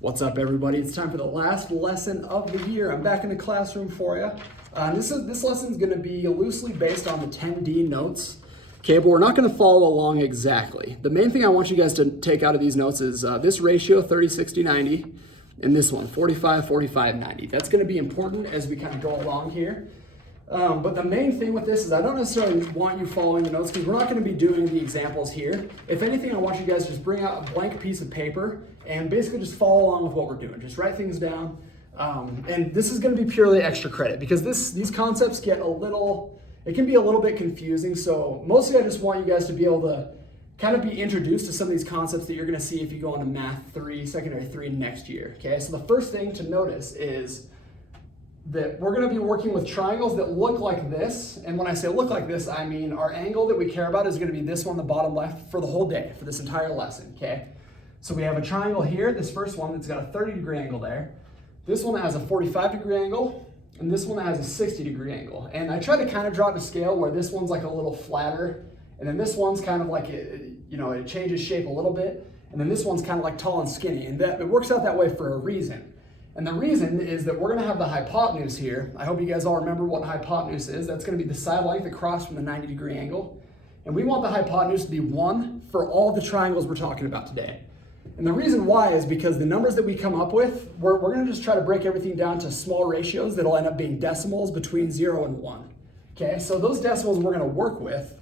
What's up, everybody? It's time for the last lesson of the year. I'm back in the classroom for you. This lesson is going to be loosely based on the 10D notes. Okay, but we're not going to follow along exactly. The main thing I want you guys to take out of these notes is this ratio, 30, 60, 90, and this one, 45, 45, 90. That's going to be important as we kind of go along here. But the main thing with this is I don't necessarily want you following the notes because we're not going to be doing the examples here. If anything, I want you guys to just bring out a blank piece of paper and basically just follow along with what we're doing. Just write things down. And this is going to be purely extra credit because these concepts get it can be a little bit confusing. So mostly I just want you guys to be able to kind of be introduced to some of these concepts that you're going to see if you go into Math 3, Secondary 3 next year. Okay, so the first thing to notice is that we're going to be working with triangles that look like this. And when I say look like this, I mean our angle that we care about is going to be this one, the bottom left, for the whole day, for this entire lesson, okay? So we have a triangle here, this first one that's got a 30-degree angle there. This one that has a 45-degree angle, and this one that has a 60-degree angle. And I try to kind of draw it to scale where this one's like a little flatter, and then this one's kind of like, it changes shape a little bit, and then this one's kind of like tall and skinny. And it works out that way for a reason. And the reason is that we're going to have the hypotenuse here. I hope you guys all remember what hypotenuse is. That's going to be the side length across from the 90-degree angle. And we want the hypotenuse to be 1 for all the triangles we're talking about today. And the reason why is because the numbers that we come up with, we're going to just try to break everything down to small ratios that'll end up being decimals between 0 and 1. Okay, so those decimals we're going to work with,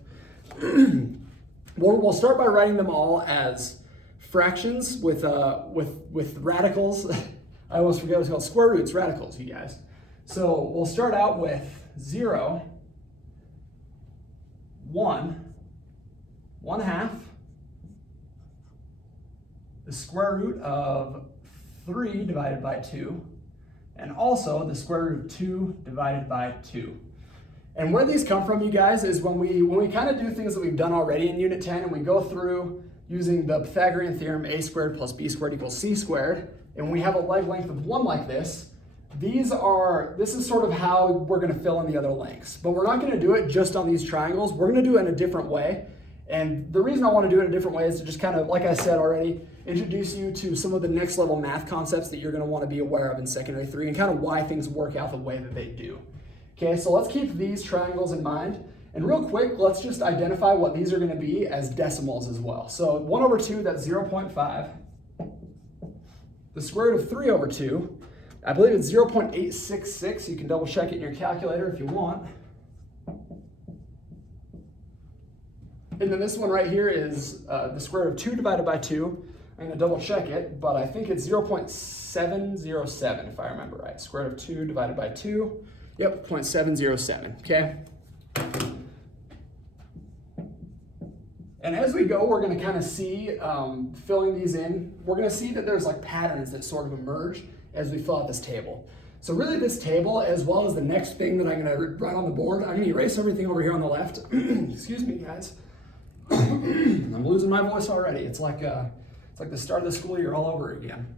we'll start by writing them all as fractions with radicals. I almost forget what's called square roots, radicals, you guys. So we'll start out with 0, 1, 1/2, the square root of 3 divided by 2, and also the square root of 2 divided by 2. And where these come from, you guys, is when we kind of do things that we've done already in Unit 10, and we go through using the Pythagorean theorem, a squared plus b squared equals c squared, and we have a leg length of 1 like this, this is sort of how we're going to fill in the other lengths. But we're not going to do it just on these triangles. We're going to do it in a different way. And the reason I want to do it in a different way is to just kind of, like I said already, introduce you to some of the next level math concepts that you're going to want to be aware of in Secondary 3 and kind of why things work out the way that they do. Okay, so let's keep these triangles in mind. And real quick, let's just identify what these are going to be as decimals as well. So 1/2, that's 0.5. The square root of 3/2, I believe it's 0.866. You can double check it in your calculator if you want. And then this one right here is the square root of 2 divided by 2. I'm going to double check it, but I think it's 0.707 if I remember right. Square root of 2 divided by 2. Yep, 0.707, okay? And as we go, we're going to kind of see, filling these in, we're going to see that there's like patterns that sort of emerge as we fill out this table. So really this table, as well as the next thing that I'm going to write on the board, I'm going to erase everything over here on the left. Excuse me, guys. I'm losing my voice already. It's like the start of the school year all over again.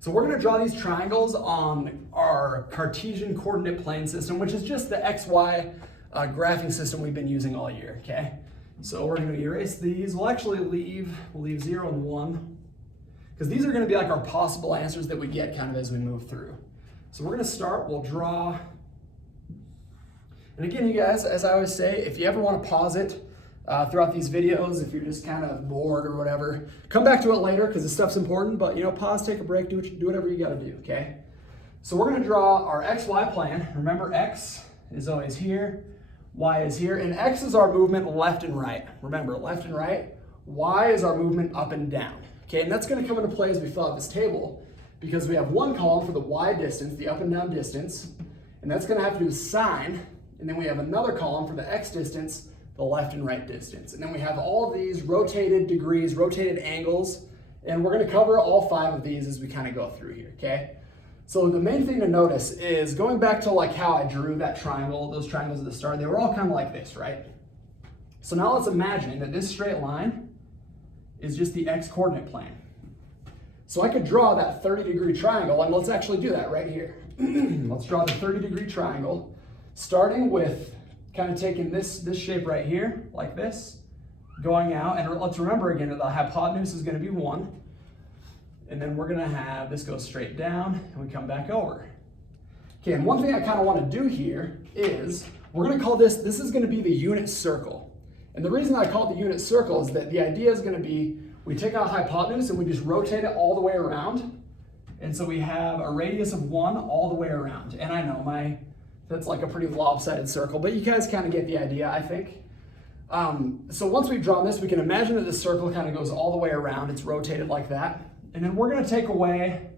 So we're going to draw these triangles on our Cartesian coordinate plane system, which is just the XY graphing system we've been using all year, okay? So we're going to erase these. We'll actually leave 0 and 1 because these are going to be like our possible answers that we get kind of as we move through. So we're going to start, we'll draw. And again, you guys, as I always say, if you ever want to pause it throughout these videos, if you're just kind of bored or whatever, come back to it later because this stuff's important, but pause, take a break, do whatever you got to do, okay? So we're going to draw our XY plane. Remember, X is always here. Y is here, and X is our movement left and right. Remember, left and right. Y is our movement up and down. Okay, and that's going to come into play as we fill out this table because we have one column for the Y distance, the up and down distance, and that's going to have to do with sine, and then we have another column for the X distance, the left and right distance. And then we have all of these rotated degrees, rotated angles, and we're going to cover all 5 of these as we kind of go through here, okay? So the main thing to notice is going back to like how I drew that triangle, those triangles at the start, they were all kind of like this, right? So now let's imagine that this straight line is just the X coordinate plane. So I could draw that 30-degree triangle, and let's actually do that right here. Let's draw the 30-degree triangle, starting with kind of taking this shape right here, like this, going out, and let's remember again that the hypotenuse is going to be 1. And then we're gonna have this go straight down and we come back over. Okay, and one thing I kind of want to do here is we're gonna call this is gonna be the unit circle. And the reason I call it the unit circle is that the idea is gonna be, we take our hypotenuse and we just rotate it all the way around. And so we have a radius of 1 all the way around. And I know that's like a pretty lopsided circle, but you guys kind of get the idea, I think. So once we've drawn this, we can imagine that the circle kind of goes all the way around. It's rotated like that. And then we're gonna take away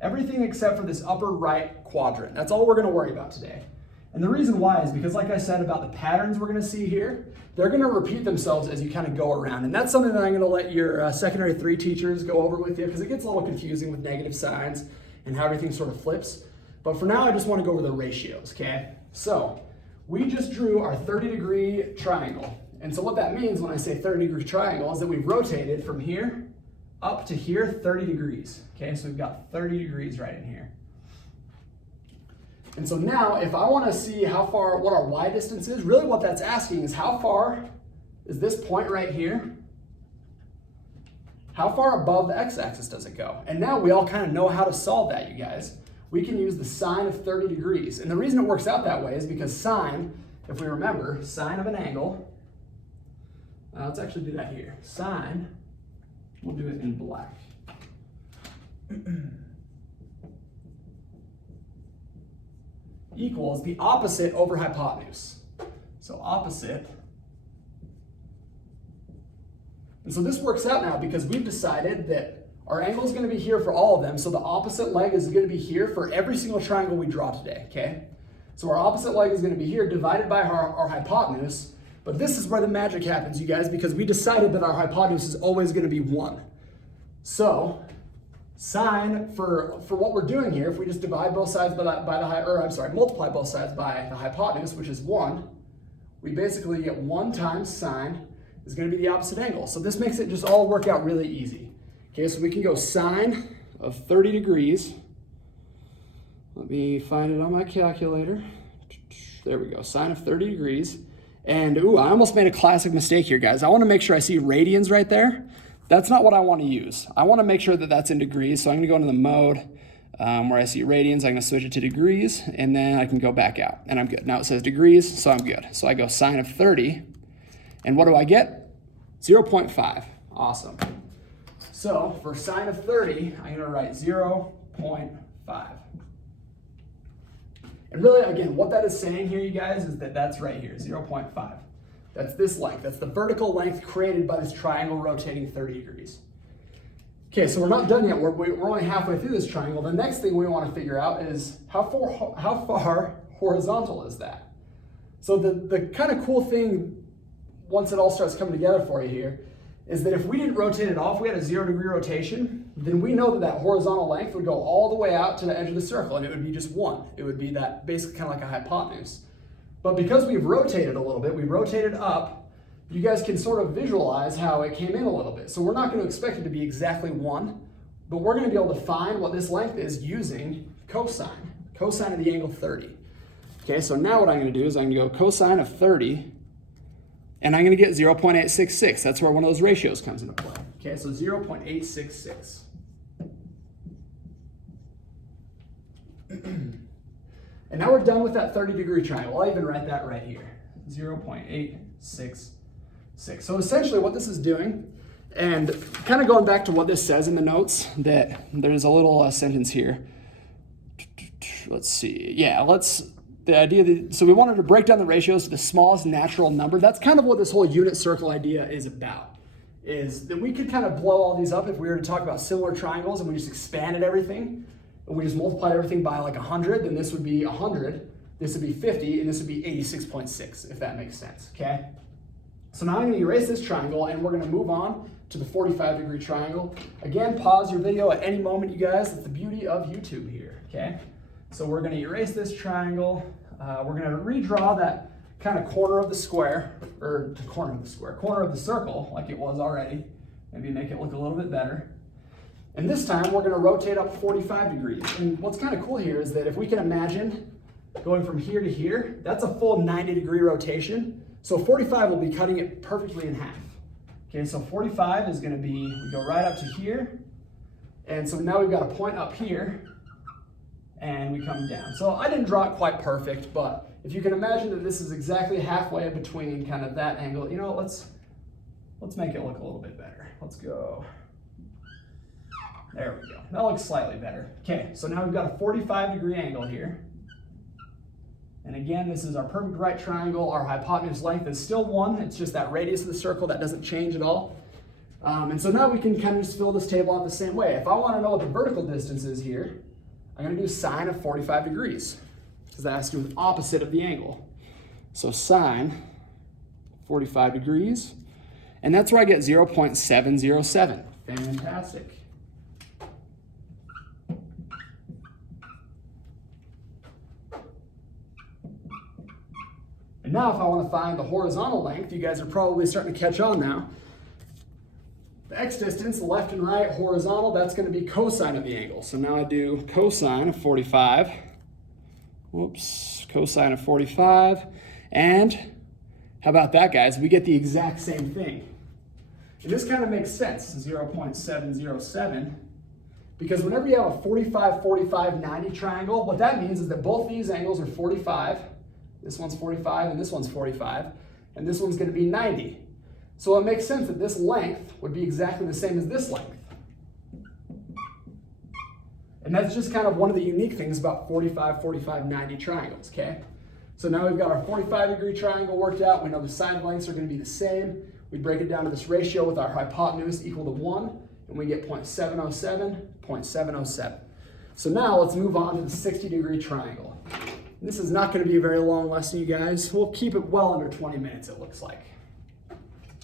everything except for this upper right quadrant. That's all we're gonna worry about today. And the reason why is because, like I said about the patterns we're gonna see here, they're gonna repeat themselves as you kind of go around. And that's something that I'm gonna let your secondary 3 teachers go over with you, because it gets a little confusing with negative signs and how everything sort of flips. But for now, I just wanna go over the ratios, okay? So we just drew our 30-degree triangle. And so what that means when I say 30-degree triangle is that we've rotated from here up to here 30 degrees. Okay, so we've got 30 degrees right in here. And so now if I want to see what our y distance is, really what that's asking is how far is this point right here? How far above the x-axis does it go? And now we all kind of know how to solve that, you guys. We can use the sine of 30 degrees. And the reason it works out that way is because sine, if we remember, sine of an angle, let's actually do that here. Sine, we'll do it in black. Equals the opposite over hypotenuse. So opposite. And so this works out now because we've decided that our angle is going to be here for all of them. So the opposite leg is going to be here for every single triangle we draw today, okay? So our opposite leg is going to be here divided by our hypotenuse. But this is where the magic happens, you guys, because we decided that our hypotenuse is always going to be 1. So sine for what we're doing here, if we just divide both sides multiply both sides by the hypotenuse, which is 1, we basically get 1 times sine is going to be the opposite angle. So this makes it just all work out really easy. Okay, so we can go sine of 30 degrees. Let me find it on my calculator. There we go, sine of 30 degrees. And I almost made a classic mistake here, guys. I want to make sure I see radians right there. That's not what I want to use. I want to make sure that that's in degrees. So I'm going to go into the mode where I see radians. I'm going to switch it to degrees, and then I can go back out, and I'm good. Now it says degrees, so I'm good. So I go sine of 30, and what do I get? 0.5. Awesome. So for sine of 30, I'm going to write 0.5. And really, again, what that is saying here, you guys, is that that's right here, 0.5. That's this length. That's the vertical length created by this triangle rotating 30 degrees. Okay, so we're not done yet. We're only halfway through this triangle. The next thing we want to figure out is how far horizontal is that? So the kind of cool thing, once it all starts coming together for you here, is that if we didn't rotate it off, we had a 0-degree rotation, then we know that horizontal length would go all the way out to the edge of the circle, and it would be just 1. It would be that basically kind of like a hypotenuse. But because we've rotated a little bit, we rotated up, you guys can sort of visualize how it came in a little bit. So we're not going to expect it to be exactly 1, but we're going to be able to find what this length is using cosine of the angle 30. Okay, so now what I'm going to do is I'm going to go cosine of 30, and I'm going to get 0.866. That's where one of those ratios comes into play. Okay, so 0.866. And now we're done with that 30-degree triangle. I'll even write that right here, 0.866. So essentially what this is doing, and kind of going back to what this says in the notes, that there's a little sentence here. Let's see. Yeah, the idea that, so we wanted to break down the ratios to the smallest natural number. That's kind of what this whole unit circle idea is about, is that we could kind of blow all these up if we were to talk about similar triangles and we just expanded everything and we just multiplied everything by like 100, then this would be 100, this would be 50, and this would be 86.6, if that makes sense, okay? So now I'm going to erase this triangle and we're going to move on to the 45-degree triangle. Again, pause your video at any moment, you guys. That's the beauty of YouTube here, okay? So we're going to erase this triangle. We're going to redraw that kind of corner of the square, or the corner of the circle, like it was already. Maybe make it look a little bit better. And this time we're going to rotate up 45 degrees. And what's kind of cool here is that if we can imagine going from here to here, that's a full 90-degree rotation. So 45 will be cutting it perfectly in half. Okay, so 45 is gonna be, we go right up to here. And so now we've got a point up here and we come down. So I didn't draw it quite perfect, but if you can imagine that this is exactly halfway between kind of that angle, you know, let's make it look a little bit better. Let's go. There we go. That looks slightly better. Okay, so now we've got a 45-degree angle here. And again, this is our perfect right triangle. Our hypotenuse length is still 1. It's just that radius of the circle that doesn't change at all. And so now we can kind of just fill this table out the same way. If I want to know what the vertical distance is here, I'm going to do sine of 45 degrees because that has to do with the opposite of the angle. So sine 45 degrees, and that's where I get 0.707. Fantastic. And now if I want to find the horizontal length, you guys are probably starting to catch on now. The x distance, the left and right, horizontal, that's going to be cosine of the angle. So now I do cosine of 45. Whoops, cosine of 45. And how about that, guys? We get the exact same thing. And this kind of makes sense, 0.707. Because whenever you have a 45, 45, 90 triangle, what that means is that both these angles are 45. This one's 45 and this one's 45. And this one's going to be 90. So it makes sense that this length would be exactly the same as this length. And that's just kind of one of the unique things about 45, 45, 90 triangles, okay? So now we've got our 45-degree triangle worked out. We know the side lengths are going to be the same. We break it down to this ratio with our hypotenuse equal to 1, and we get 0.707, 0.707. So now let's move on to the 60-degree triangle. This is not going to be a very long lesson, you guys. We'll keep it well under 20 minutes, it looks like.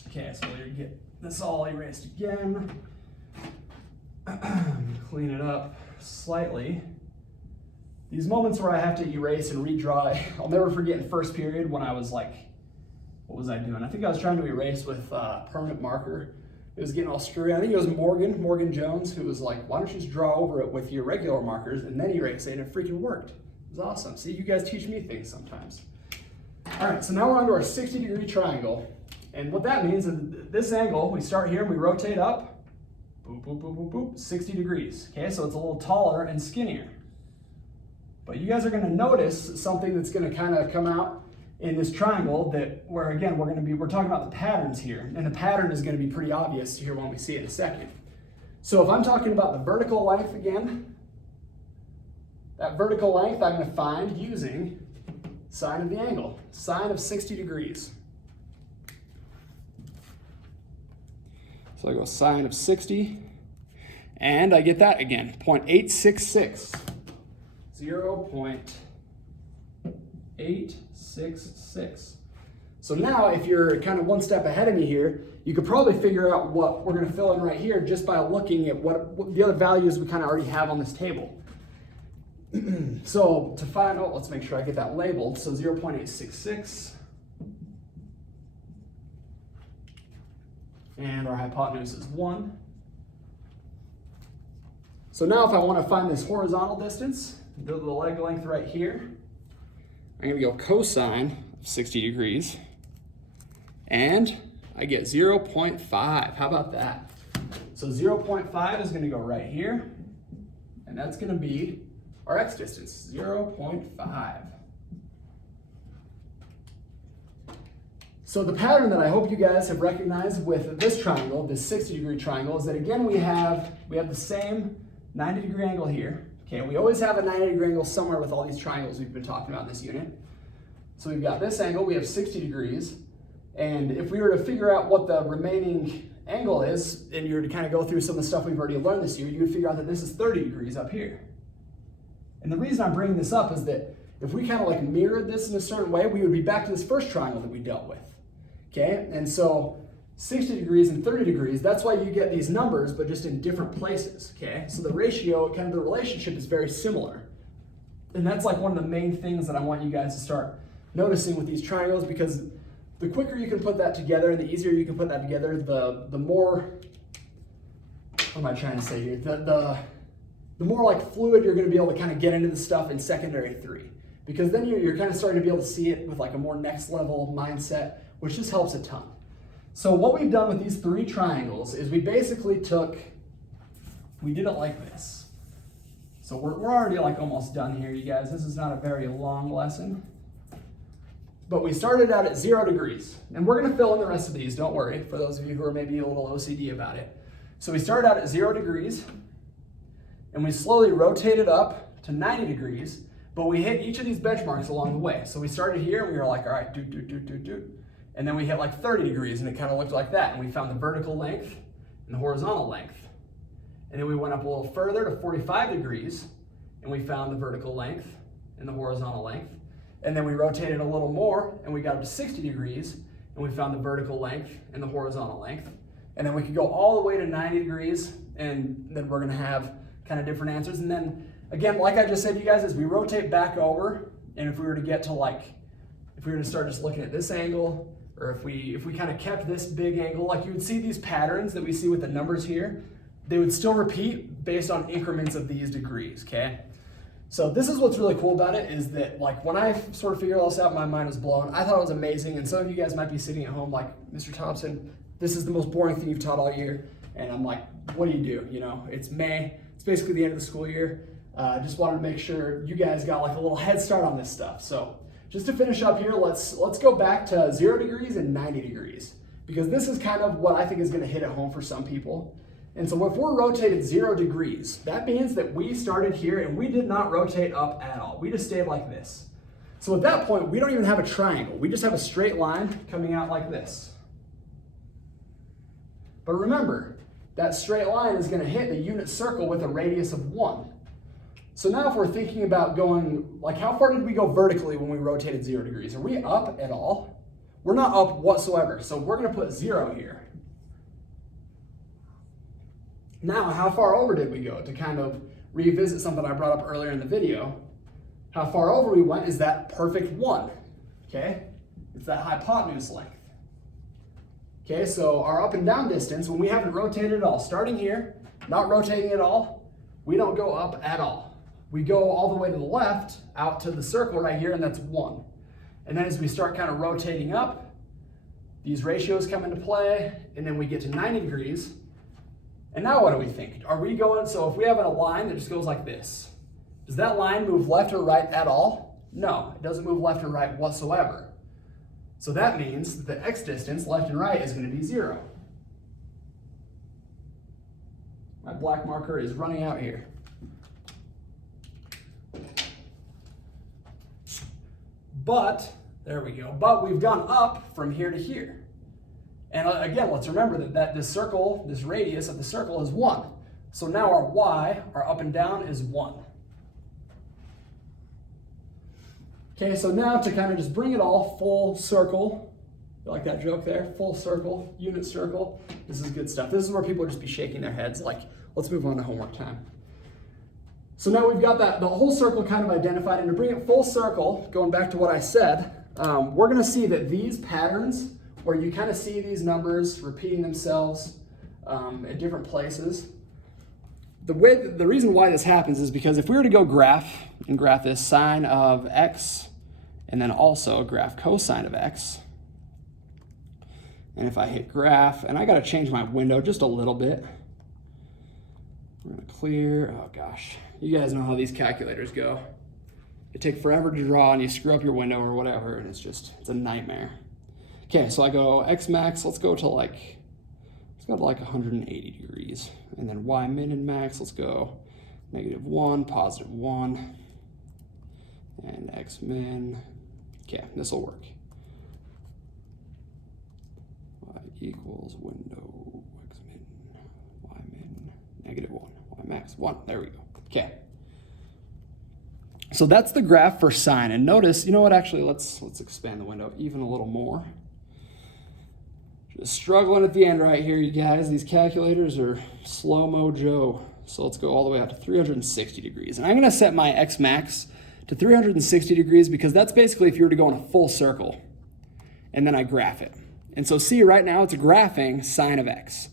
Okay, so we'll get this all erased again. Clean it up slightly. These moments where I have to erase and redraw, I'll never forget in first period when I was like, what was I doing? I think I was trying to erase with permanent marker. It was getting all screwy. I think it was Morgan Jones, who was like, why don't you just draw over it with your regular markers and then erase it? And it freaking worked. It was awesome. See, you guys teach me things sometimes. All right, so now we're on to our 60-degree triangle. And what that means is this angle, we start here and we rotate up, boop, boop, boop, boop, boop, 60 degrees. Okay, so it's a little taller and skinnier. But you guys are gonna notice something that's gonna kind of come out in this triangle that where again, we're talking about the patterns here. And the pattern is gonna be pretty obvious here when we see it in a second. So if I'm talking about the vertical length again, that vertical length I'm gonna find using sine of the angle, sine of 60 degrees. So I go sine of 60, and I get that again, 0.866. 0.866. So now if you're kind of one step ahead of me here, you could probably figure out what we're going to fill in right here just by looking at what the other values we kind of already have on this table. So to find out, let's make sure I get that labeled. So 0.866. And our hypotenuse is 1. So now if I want to find this horizontal distance, the leg length right here, I'm going to go cosine of 60 degrees, and I get 0.5. How about that? So 0.5 is going to go right here, and that's going to be our x distance, 0.5. So the pattern that I hope you guys have recognized with this triangle, this 60-degree triangle, is that again we have the same 90-degree angle here. Okay, we always have a 90-degree angle somewhere with all these triangles we've been talking about in this unit. So we've got this angle, we have 60 degrees, and if we were to figure out what the remaining angle is, and you were to kind of go through some of the stuff we've already learned this year, you would figure out that this is 30 degrees up here. And the reason I'm bringing this up is that if we kind of like mirrored this in a certain way, we would be back to this first triangle that we dealt with. Okay, and so 60 degrees and 30 degrees, that's why you get these numbers, but just in different places, okay? So the ratio, kind of the relationship is very similar. And that's like one of the main things that I want you guys to start noticing with these triangles, because the quicker you can put that together and the easier you can put that together, the more, what am I trying to say here? The more like fluid you're gonna be able to kind of get into the stuff in secondary 3. Because then you're kind of starting to be able to see it with like a more next level mindset, which just helps a ton. So what we've done with these three triangles is we basically we did it like this. So we're already like almost done here, you guys. This is not a very long lesson. But we started out at 0 degrees. And we're gonna fill in the rest of these, don't worry, for those of you who are maybe a little OCD about it. So we started out at 0 degrees, and we slowly rotated up to 90 degrees, but we hit each of these benchmarks along the way. So we started here, and we were like, all right, do. And then we hit like 30 degrees, and it kind of looked like that. And we found the vertical length and the horizontal length. And then we went up a little further to 45 degrees, and we found the vertical length and the horizontal length. And then we rotated a little more, and we got up to 60 degrees, and we found the vertical length and the horizontal length. And then we could go all the way to 90 degrees, and then we're gonna have kind of different answers. And then, again, like I just said to you guys, as we rotate back over, and if we were to get to if we were to start just looking at this angle, or if we kind of kept this big angle, like you would see these patterns that we see with the numbers here, they would still repeat based on increments of these degrees, okay? So this is what's really cool about it, is that like when I sort of figured all this out, my mind was blown. I thought it was amazing, and some of you guys might be sitting at home like, Mr. Thompson, this is the most boring thing you've taught all year. And I'm like, what do? You know, it's May, it's basically the end of the school year. Just wanted to make sure you guys got like a little head start on this stuff. So just to finish up here, let's go back to 0 degrees and 90 degrees, because this is kind of what I think is gonna hit at home for some people. And so if we're rotated 0 degrees, that means that we started here and we did not rotate up at all. We just stayed like this. So at that point, we don't even have a triangle. We just have a straight line coming out like this. But remember, that straight line is gonna hit the unit circle with a radius of 1. So now if we're thinking about going, like how far did we go vertically when we rotated 0 degrees? Are we up at all? We're not up whatsoever. So we're gonna put 0 here. Now, how far over did we go? To kind of revisit something I brought up earlier in the video, how far over we went is that perfect 1, okay? It's that hypotenuse length. Okay, so our up and down distance, when we haven't rotated at all, starting here, not rotating at all, we don't go up at all. We go all the way to the left, out to the circle right here, and that's 1. And then as we start kind of rotating up, these ratios come into play, and then we get to 90 degrees. And now what do we think? Are we going, so if we have a line that just goes like this, does that line move left or right at all? No, it doesn't move left or right whatsoever. So that means that the x distance, left and right, is going to be 0. My black marker is running out here. But, there we go, but we've gone up from here to here. And again, let's remember that this circle, this radius of the circle is 1. So now our y, our up and down, is 1. Okay, so now to kind of just bring it all full circle, you like that joke there? Full circle, unit circle. This is good stuff. This is where people just be shaking their heads like, let's move on to homework time. So now we've got the whole circle kind of identified, and to bring it full circle, going back to what I said, we're gonna see that these patterns, where you kind of see these numbers repeating themselves at different places. The reason why this happens is because if we were to go graph this sine of x, and then also graph cosine of x, and if I hit graph, and I gotta change my window just a little bit. We're gonna clear, oh gosh. You guys know how these calculators go. It takes forever to draw and you screw up your window or whatever, and it's a nightmare. Okay, so I go x max, let's go to like 180 degrees. And then y min and max, let's go -1, +1, and x min. Okay, this will work. Y equals window, x min, y min, -1, y max 1. There we go. Okay. So that's the graph for sine. And notice, you know what, actually, let's expand the window even a little more. Just struggling at the end right here, you guys. These calculators are slow-mo Joe. So let's go all the way out to 360 degrees. And I'm gonna set my x max to 360 degrees because that's basically if you were to go in a full circle and then I graph it. And so see right now it's graphing sine of x.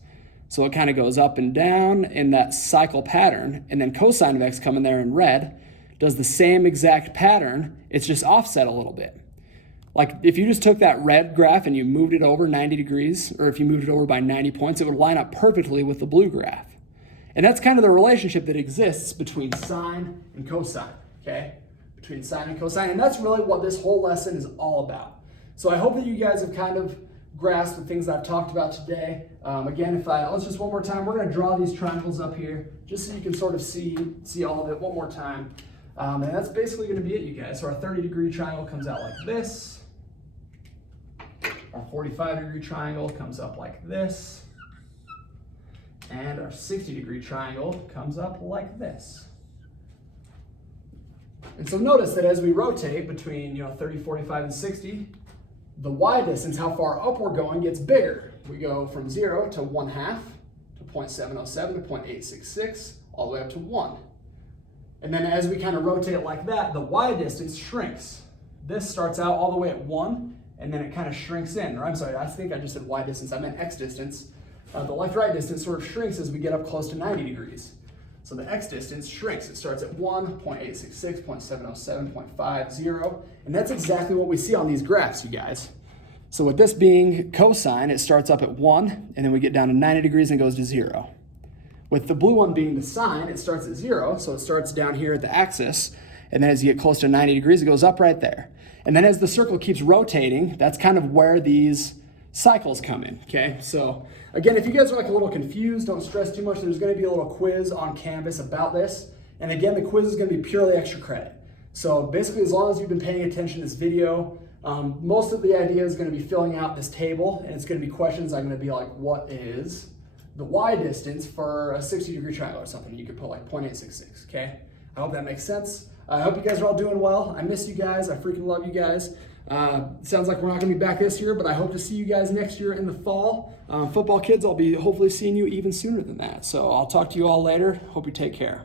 So it kind of goes up and down in that cycle pattern, and then cosine of x coming there in red does the same exact pattern, it's just offset a little bit. Like if you just took that red graph and you moved it over 90 degrees, or if you moved it over by 90 points, it would line up perfectly with the blue graph. And that's kind of the relationship that exists between sine and cosine, okay? Between sine and cosine, and that's really what this whole lesson is all about. So I hope that you guys have kind of grasped the things that I've talked about today. Again, let's just one more time, we're gonna draw these triangles up here, just so you can sort of see all of it one more time. And that's basically gonna be it, you guys. So our 30-degree triangle comes out like this. Our 45-degree triangle comes up like this. And our 60-degree triangle comes up like this. And so notice that as we rotate between 30, 45, and 60, the y distance, how far up we're going, gets bigger. We go from 0 to 1/2, to 0.707, to 0.866, all the way up to 1. And then as we kind of rotate it like that, the y distance shrinks. This starts out all the way at 1, and then it kind of shrinks in. Or I'm sorry, I think I just said y distance, I meant x distance. The left-right distance sort of shrinks as we get up close to 90 degrees. So the x distance shrinks. It starts at 1, 0.866, 0.707, 0.50, and that's exactly what we see on these graphs, you guys. So with this being cosine, it starts up at 1, and then we get down to 90 degrees and goes to 0. With the blue one being the sine, it starts at 0, so it starts down here at the axis, and then as you get close to 90 degrees, it goes up right there. And then as the circle keeps rotating, that's kind of where these cycles come in, okay? So again, if you guys are like a little confused, don't stress too much. There's gonna be a little quiz on Canvas about this. And again, the quiz is gonna be purely extra credit. So basically, as long as you've been paying attention to this video, most of the idea is gonna be filling out this table, and it's gonna be questions I'm gonna be like, what is the y distance for a 60-degree triangle or something? You could put like 0.866, okay? I hope that makes sense. I hope you guys are all doing well. I miss you guys. I freaking love you guys. Sounds like we're not going to be back this year, but I hope to see you guys next year in the fall. Football kids, I'll be hopefully seeing you even sooner than that. So I'll talk to you all later. Hope you take care.